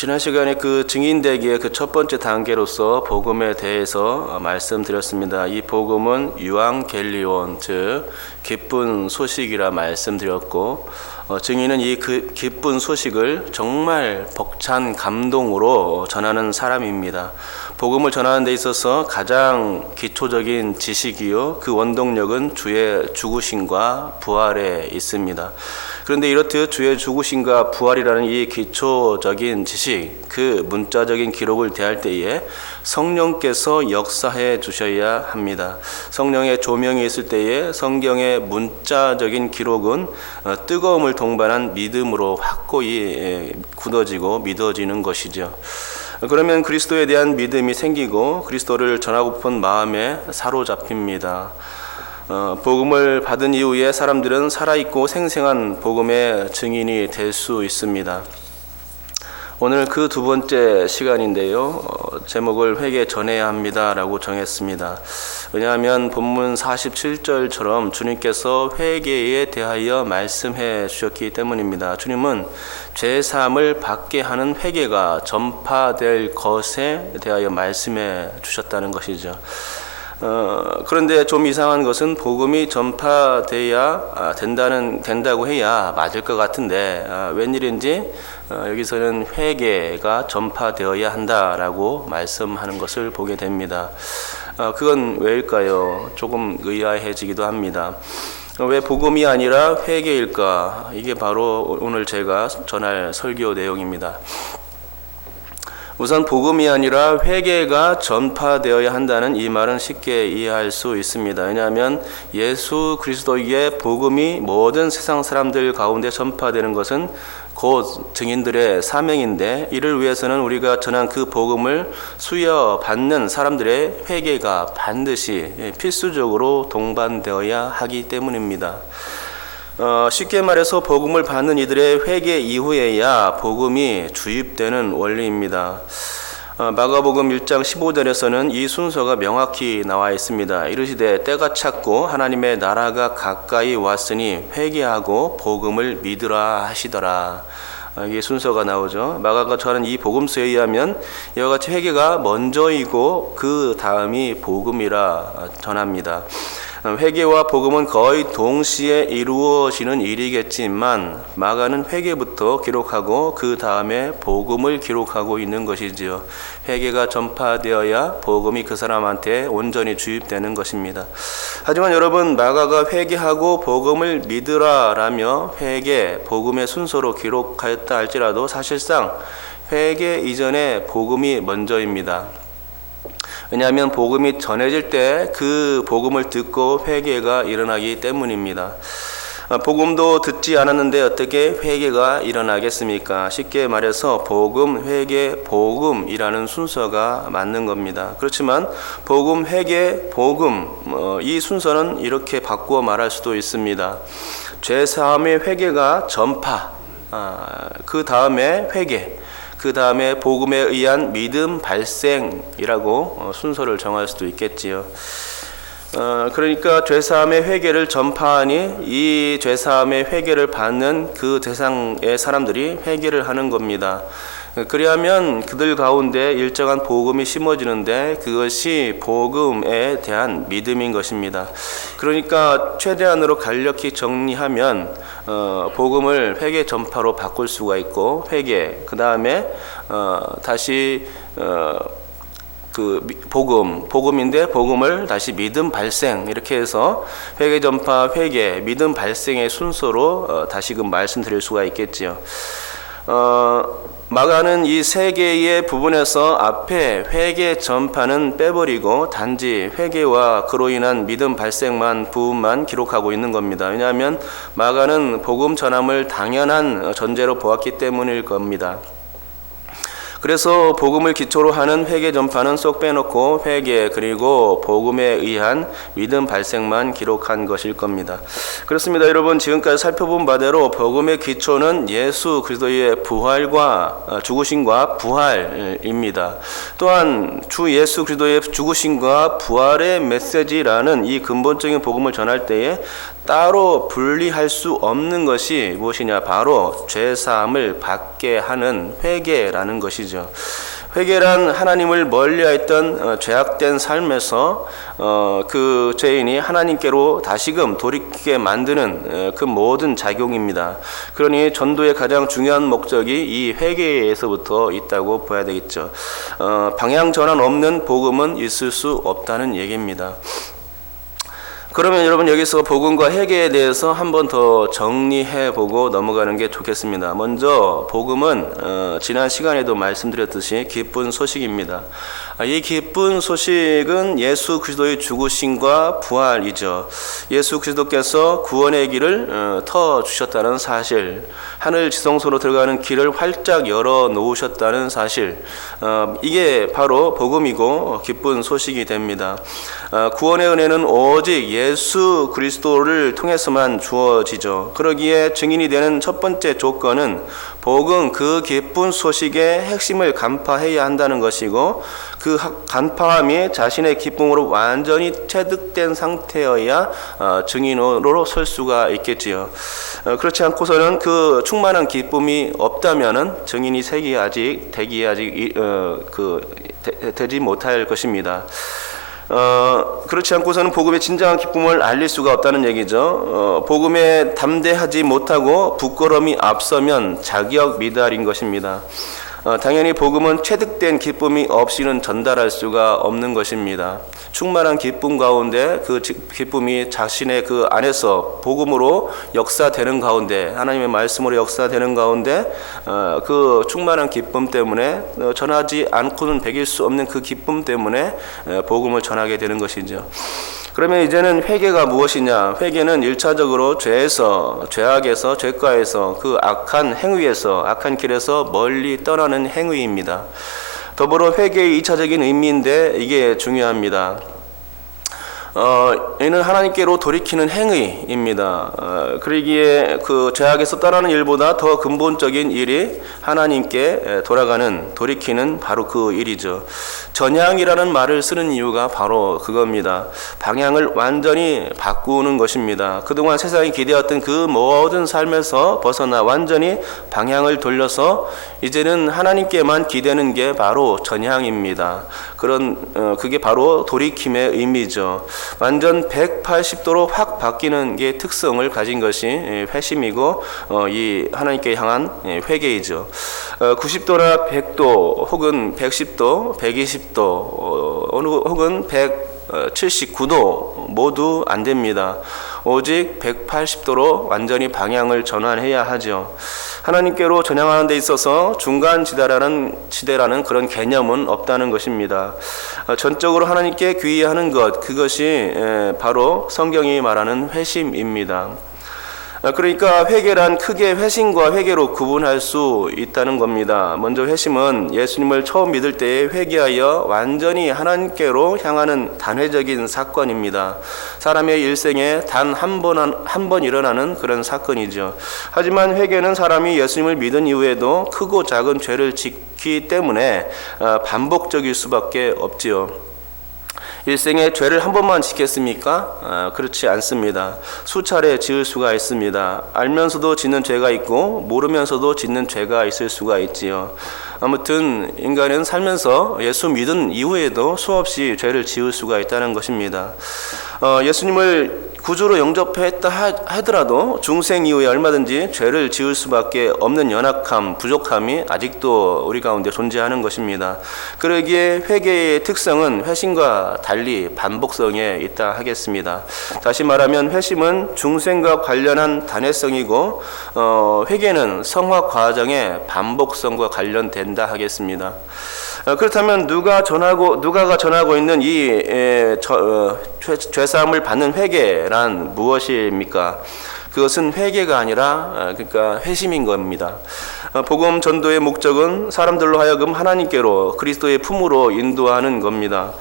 지난 시간에 그 증인되기의 그 첫 번째 단계로서 복음에 대해서 말씀드렸습니다. 이 복음은 유앙겔리온, 즉 기쁜 소식이라 말씀드렸고, 증인은 이 그 기쁜 소식을 정말 벅찬 감동으로 전하는 사람입니다. 복음을 전하는 데 있어서 가장 기초적인 지식이요, 그 원동력은 주의 죽으심과 부활에 있습니다. 그런데 이렇듯 주의 죽으심과 부활이라는 이 기초적인 지식, 그 문자적인 기록을 대할 때에 성령께서 역사해 주셔야 합니다. 성령의 조명이 있을 때에 성경의 문자적인 기록은 뜨거움을 동반한 믿음으로 확고히 굳어지고 믿어지는 것이죠. 그러면 그리스도에 대한 믿음이 생기고 그리스도를 전하고픈 마음에 사로잡힙니다. 복음을 받은 이후에 사람들은 살아있고 생생한 복음의 증인이 될 수 있습니다. 오늘 그 두 번째 시간인데요. 제목을 회개 전해야 합니다 라고 정했습니다. 왜냐하면 본문 47절처럼 주님께서 회개에 대하여 말씀해 주셨기 때문입니다. 주님은 죄사함을 받게 하는 회개가 전파될 것에 대하여 말씀해 주셨다는 것이죠. 그런데 좀 이상한 것은 복음이 전파돼야 된다고 해야 맞을 것 같은데 웬일인지 여기서는 회개가 전파되어야 한다라고 말씀하는 것을 보게 됩니다. 그건 왜일까요? 조금 의아해지기도 합니다. 왜 복음이 아니라 회개일까? 이게 바로 오늘 제가 전할 설교 내용입니다. 우선 복음이 아니라 회개가 전파되어야 한다는 이 말은 쉽게 이해할 수 있습니다. 왜냐하면 예수 그리스도의 복음이 모든 세상 사람들 가운데 전파되는 것은 곧 증인들의 사명인데, 이를 위해서는 우리가 전한 그 복음을 수여받는 사람들의 회개가 반드시 필수적으로 동반되어야 하기 때문입니다. 쉽게 말해서 복음을 받는 이들의 회개 이후에야 복음이 주입되는 원리입니다. 마가복음 1장 15절에서는 이 순서가 명확히 나와 있습니다. 이르시되 때가 찼고 하나님의 나라가 가까이 왔으니 회개하고 복음을 믿으라 하시더라. 이게 순서가 나오죠. 마가가 전하는 이 복음서에 의하면 이와 같이 회개가 먼저이고 그 다음이 복음이라 전합니다. 회개와 복음은 거의 동시에 이루어지는 일이겠지만 마가는 회개부터 기록하고 그 다음에 복음을 기록하고 있는 것이지요. 회개가 전파되어야 복음이 그 사람한테 온전히 주입되는 것입니다. 하지만 여러분, 마가가 회개하고 복음을 믿으라라며 회개, 복음의 순서로 기록하였다 할지라도 사실상 회개 이전에 복음이 먼저입니다. 왜냐하면 복음이 전해질 때 그 복음을 듣고 회개가 일어나기 때문입니다. 복음도 듣지 않았는데 어떻게 회개가 일어나겠습니까? 쉽게 말해서 복음, 회개, 복음이라는 순서가 맞는 겁니다. 그렇지만 복음, 회개, 복음, 이 순서는 이렇게 바꾸어 말할 수도 있습니다. 죄사함의 회개가 전파, 그 다음에 회개, 그 다음에 복음에 의한 믿음 발생이라고 순서를 정할 수도 있겠지요. 그러니까 죄사함의 회개를 전파하니 이 죄사함의 회개를 받는 그 대상의 사람들이 회개를 하는 겁니다. 그리하면 그들 가운데 일정한 복음이 심어지는데 그것이 복음에 대한 믿음인 것입니다. 그러니까 최대한으로 간략히 정리하면 복음을 회개 전파로 바꿀 수가 있고, 회개 그 다음에 다시 그 복음인데 복음을 다시 믿음 발생, 이렇게 해서 회개 전파, 회개, 믿음 발생의 순서로 다시금 말씀드릴 수가 있겠지요. 마가는 이 세 개의 부분에서 앞에 회개 전파는 빼버리고 단지 회개와 그로 인한 믿음 발생만 부분만 기록하고 있는 겁니다. 왜냐하면 마가는 복음 전함을 당연한 전제로 보았기 때문일 겁니다. 그래서 복음을 기초로 하는 회개 전파는 쏙 빼놓고 회개 그리고 복음에 의한 믿음 발생만 기록한 것일 겁니다. 그렇습니다. 여러분, 지금까지 살펴본 바대로 복음의 기초는 예수 그리스도의 부활과 죽으심과 부활입니다. 또한 주 예수 그리스도의 죽으심과 부활의 메시지라는 이 근본적인 복음을 전할 때에 따로 분리할 수 없는 것이 무엇이냐? 바로 죄사함을 받게 하는 회개라는 것이죠. 회개란 하나님을 멀리했던 죄악된 삶에서 그 죄인이 하나님께로 다시금 돌이키게 만드는 그 모든 작용입니다. 그러니 전도의 가장 중요한 목적이 이 회개에서부터 있다고 봐야 되겠죠. 방향 전환 없는 복음은 있을 수 없다는 얘기입니다. 그러면 여러분 여기서 복음과 회개에 대해서 한 번 더 정리해 보고 넘어가는 게 좋겠습니다. 먼저 복음은 지난 시간에도 말씀드렸듯이 기쁜 소식입니다. 이 기쁜 소식은 예수 그리스도의 죽으심과 부활이죠. 예수 그리스도께서 구원의 길을 터 주셨다는 사실, 하늘 지성소로 들어가는 길을 활짝 열어 놓으셨다는 사실, 이게 바로 복음이고 기쁜 소식이 됩니다. 구원의 은혜는 오직 예수 그리스도를 통해서만 주어지죠. 그러기에 증인이 되는 첫 번째 조건은 복음 그 기쁜 소식의 핵심을 간파해야 한다는 것이고, 그 간파함이 자신의 기쁨으로 완전히 체득된 상태여야 증인으로 설 수가 있겠지요. 그렇지 않고서는 그 충만한 기쁨이 없다면은 증인이 되지 못할 것입니다. 그렇지 않고서는 복음의 진정한 기쁨을 알릴 수가 없다는 얘기죠. 복음에 담대하지 못하고 부끄러움이 앞서면 자격 미달인 것입니다. 당연히 복음은 체득된 기쁨이 없이는 전달할 수가 없는 것입니다. 충만한 기쁨 가운데 그 기쁨이 자신의 그 안에서 복음으로 역사되는 가운데, 하나님의 말씀으로 역사되는 가운데 그 충만한 기쁨 때문에 전하지 않고는 배길 수 없는 그 기쁨 때문에 복음을 전하게 되는 것이죠. 그러면 이제는 회개가 무엇이냐? 회개는 1차적으로 죄악에서, 죄가에서, 그 악한 행위에서, 악한 길에서 멀리 떠나는 행위입니다. 더불어 회개의 2차적인 의미인데 이게 중요합니다. 이는 하나님께로 돌이키는 행위입니다. 그러기에 그 죄악에서 떠나는 일보다 더 근본적인 일이 하나님께 돌이키는 바로 그 일이죠. 전향이라는 말을 쓰는 이유가 바로 그겁니다. 방향을 완전히 바꾸는 것입니다. 그동안 세상이 기대었던 그 모든 삶에서 벗어나 완전히 방향을 돌려서 이제는 하나님께만 기대는 게 바로 전향입니다. 그게 바로 돌이킴의 의미죠. 완전 180도로 확 바뀌는 게 특성을 가진 것이 회심이고 이 하나님께 향한 회개이죠. 90도나 100도 혹은 110도, 120도 혹은 179도 모두 안 됩니다. 오직 180도로 완전히 방향을 전환해야 하죠. 하나님께로 전향하는 데 있어서 중간 지대라는 그런 개념은 없다는 것입니다. 전적으로 하나님께 귀의하는 것, 그것이 바로 성경이 말하는 회심입니다. 그러니까 회개란 크게 회심과 회개로 구분할 수 있다는 겁니다. 먼저 회심은 예수님을 처음 믿을 때에 회개하여 완전히 하나님께로 향하는 단회적인 사건입니다. 사람의 일생에 단 한 번 일어나는 그런 사건이죠. 하지만 회개는 사람이 예수님을 믿은 이후에도 크고 작은 죄를 짓기 때문에 반복적일 수밖에 없지요. 일생에 죄를 한 번만 짓겠습니까? 그렇지 않습니다. 수차례 지을 수가 있습니다. 알면서도 짓는 죄가 있고 모르면서도 짓는 죄가 있을 수가 있지요. 아무튼 인간은 살면서 예수 믿은 이후에도 수없이 죄를 지을 수가 있다는 것입니다. 예수님을 구주로 영접했다 하더라도 중생 이후에 얼마든지 죄를 지을 수밖에 없는 연약함, 부족함이 아직도 우리 가운데 존재하는 것입니다. 그러기에 회개의 특성은 회심과 달리 반복성에 있다 하겠습니다. 다시 말하면 회심은 중생과 관련한 단회성이고 회개는 성화 과정의 반복성과 관련된다 하겠습니다. 그렇다면 누가가 전하고 있는 이 죄사함을 받는 회개란 무엇입니까? 그것은 회개가 아니라 그러니까 회심인 겁니다. 복음 전도의 목적은 사람들로 하여금 하나님께로 그리스도의 품으로 인도하는 겁니다.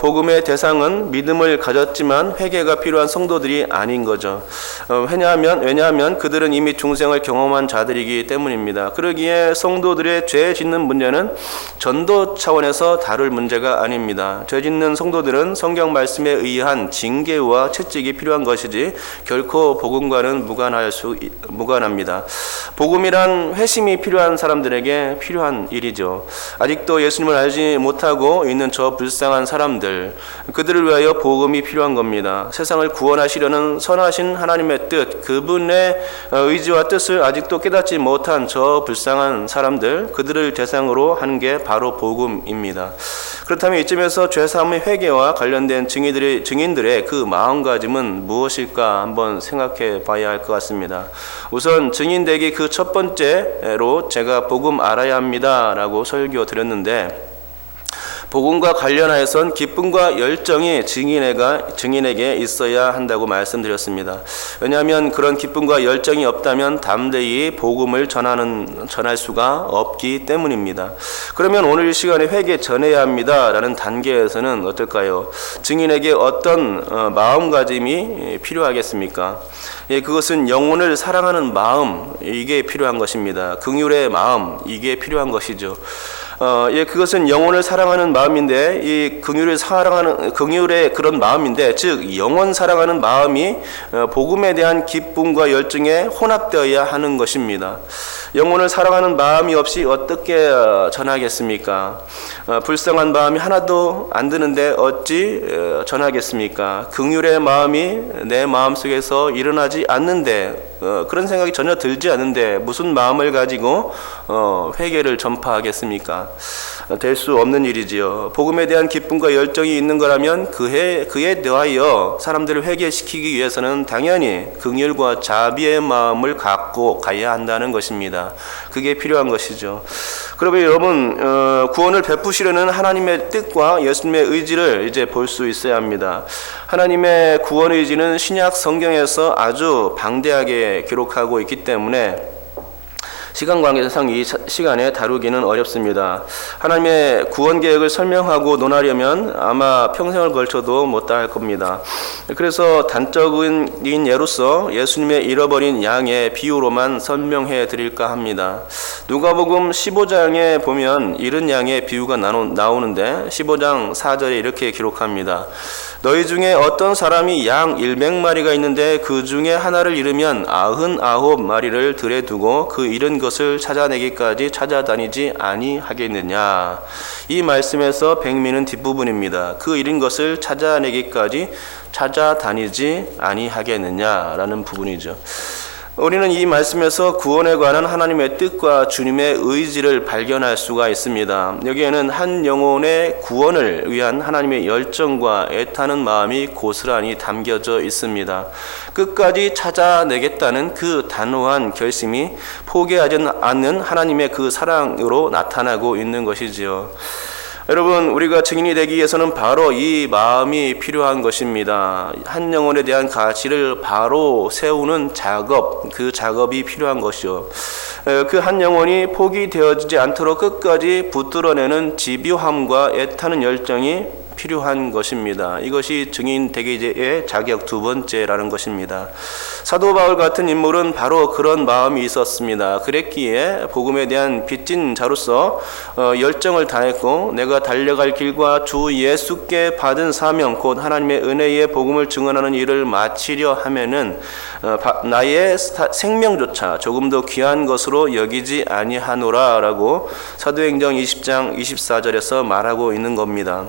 복음의 대상은 믿음을 가졌지만 회개가 필요한 성도들이 아닌 거죠. 왜냐하면 그들은 이미 중생을 경험한 자들이기 때문입니다. 그러기에 성도들의 죄 짓는 문제는 전도 차원에서 다룰 문제가 아닙니다. 죄 짓는 성도들은 성경 말씀에 의한 징계와 채찍이 필요한 것이지 결코 복음과는 무관합니다. 복음이란 회심이 필요한 사람들에게 필요한 일이죠. 아직도 예수님을 알지 못하고 있는 저 불쌍한 사람들, 그들을 위하여 복음이 필요한 겁니다. 세상을 구원하시려는 선하신 하나님의 뜻, 그분의 의지와 뜻을 아직도 깨닫지 못한 저 불쌍한 사람들, 그들을 대상으로 하는 게 바로 복음입니다. 그렇다면 이쯤에서 죄사함의 회개와 관련된 증인들의 그 마음가짐은 무엇일까 한번 생각해 봐야 할 것 같습니다. 우선 증인되기 그 첫 번째로 제가 복음 알아야 합니다 라고 설교 드렸는데, 복음과 관련하여선 기쁨과 열정이 증인에게 있어야 한다고 말씀드렸습니다. 왜냐하면 그런 기쁨과 열정이 없다면 담대히 복음을 전할 수가 없기 때문입니다. 그러면 오늘 이 시간에 회개 전해야 합니다 라는 단계에서는 어떨까요? 증인에게 어떤 마음가짐이 필요하겠습니까? 그것은 영혼을 사랑하는 마음, 이게 필요한 것입니다. 긍휼의 마음, 이게 필요한 것이죠. 그것은 영혼을 사랑하는 마음인데, 이 긍휼의 그런 마음인데, 즉 영혼 사랑하는 마음이 복음에 대한 기쁨과 열정에 혼합되어야 하는 것입니다. 영혼을 사랑하는 마음이 없이 어떻게 전하겠습니까? 불쌍한 마음이 하나도 안 드는데 어찌 전하겠습니까? 긍휼의 마음이 내 마음속에서 일어나지 않는데, 그런 생각이 전혀 들지 않는데 무슨 마음을 가지고 회개를 전파하겠습니까? 될 수 없는 일이지요. 복음에 대한 기쁨과 열정이 있는 거라면 그에 대하여 사람들을 회개시키기 위해서는 당연히 긍휼과 자비의 마음을 갖고 가야 한다는 것입니다. 그게 필요한 것이죠. 그러면 여러분, 구원을 베푸시려는 하나님의 뜻과 예수님의 의지를 이제 볼 수 있어야 합니다. 하나님의 구원 의지는 신약 성경에서 아주 방대하게 기록하고 있기 때문에 시간 관계상 이 시간에 다루기는 어렵습니다. 하나님의 구원 계획을 설명하고 논하려면 아마 평생을 걸쳐도 못다 할 겁니다. 그래서 단적인 예로서 예수님의 잃어버린 양의 비유로만 설명해 드릴까 합니다. 누가복음 15장에 보면 잃은 양의 비유가 나오는데 15장 4절에 이렇게 기록합니다. 너희 중에 어떤 사람이 양 100마리가 있는데 그 중에 하나를 잃으면 99마리를 들에 두고 그 잃은 것을 찾아내기까지 찾아다니지 아니하겠느냐. 이 말씀에서 백미는 뒷부분입니다. 그 잃은 것을 찾아내기까지 찾아다니지 아니하겠느냐라는 부분이죠. 우리는 이 말씀에서 구원에 관한 하나님의 뜻과 주님의 의지를 발견할 수가 있습니다. 여기에는 한 영혼의 구원을 위한 하나님의 열정과 애타는 마음이 고스란히 담겨져 있습니다. 끝까지 찾아내겠다는 그 단호한 결심이 포기하지 않는 하나님의 그 사랑으로 나타나고 있는 것이지요. 여러분, 우리가 증인이 되기 위해서는 바로 이 마음이 필요한 것입니다. 한 영혼에 대한 가치를 바로 세우는 작업, 그 작업이 필요한 것이요. 그 한 영혼이 포기되어지지 않도록 끝까지 붙들어내는 집요함과 애타는 열정이 필요한 것입니다. 이것이 증인 되기의 자격 두 번째라는 것입니다. 사도 바울 같은 인물은 바로 그런 마음이 있었습니다. 그랬기에 복음에 대한 빚진 자로서 열정을 다했고, 내가 달려갈 길과 주 예수께 받은 사명 곧 하나님의 은혜의 복음을 증언하는 일을 마치려 하면은 나의 생명조차 조금도 귀한 것으로 여기지 아니하노라 라고 사도행전 20장 24절에서 말하고 있는 겁니다.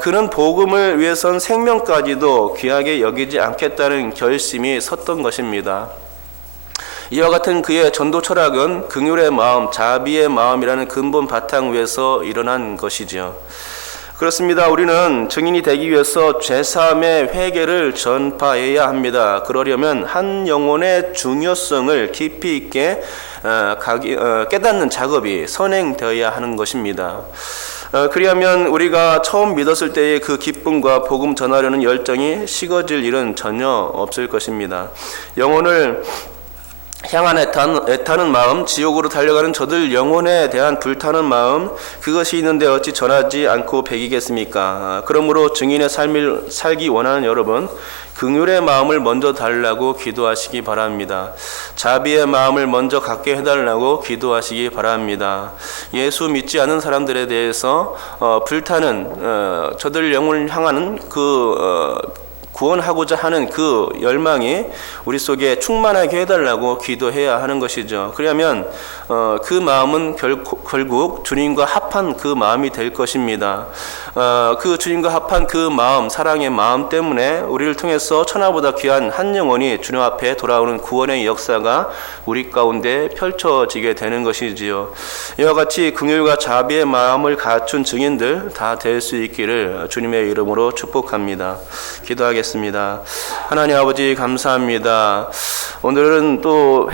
그는 복음을 위해선 생명까지도 귀하게 여기지 않겠다는 결심이 섰던 것입니다. 이와 같은 그의 전도 철학은 긍휼의 마음, 자비의 마음이라는 근본 바탕 위에서 일어난 것이지요. 그렇습니다. 우리는 증인이 되기 위해서 죄사함의 회개를 전파해야 합니다. 그러려면 한 영혼의 중요성을 깊이 있게 깨닫는 작업이 선행되어야 하는 것입니다. 그리하면 우리가 처음 믿었을 때의 그 기쁨과 복음 전하려는 열정이 식어질 일은 전혀 없을 것입니다. 영혼을 향한 애타는 마음, 지옥으로 달려가는 저들 영혼에 대한 불타는 마음, 그것이 있는데 어찌 전하지 않고 배기겠습니까? 그러므로 증인의 삶을 살기 원하는 여러분, 긍휼의 마음을 먼저 달라고 기도하시기 바랍니다. 자비의 마음을 먼저 갖게 해달라고 기도하시기 바랍니다. 예수 믿지 않은 사람들에 대해서 불타는 저들 영혼을 향하는 구원하고자 하는 그 열망이 우리 속에 충만하게 해달라고 기도해야 하는 것이죠. 그러면 그 마음은 결국 주님과 합한 그 마음이 될 것입니다. 그 주님과 합한 그 마음, 사랑의 마음 때문에 우리를 통해서 천하보다 귀한 한 영혼이 주님 앞에 돌아오는 구원의 역사가 우리 가운데 펼쳐지게 되는 것이지요. 이와 같이 긍휼과 자비의 마음을 갖춘 증인들 다 될 수 있기를 주님의 이름으로 축복합니다. 기도하겠습니다. 하나님 아버지 감사합니다. 오늘은 또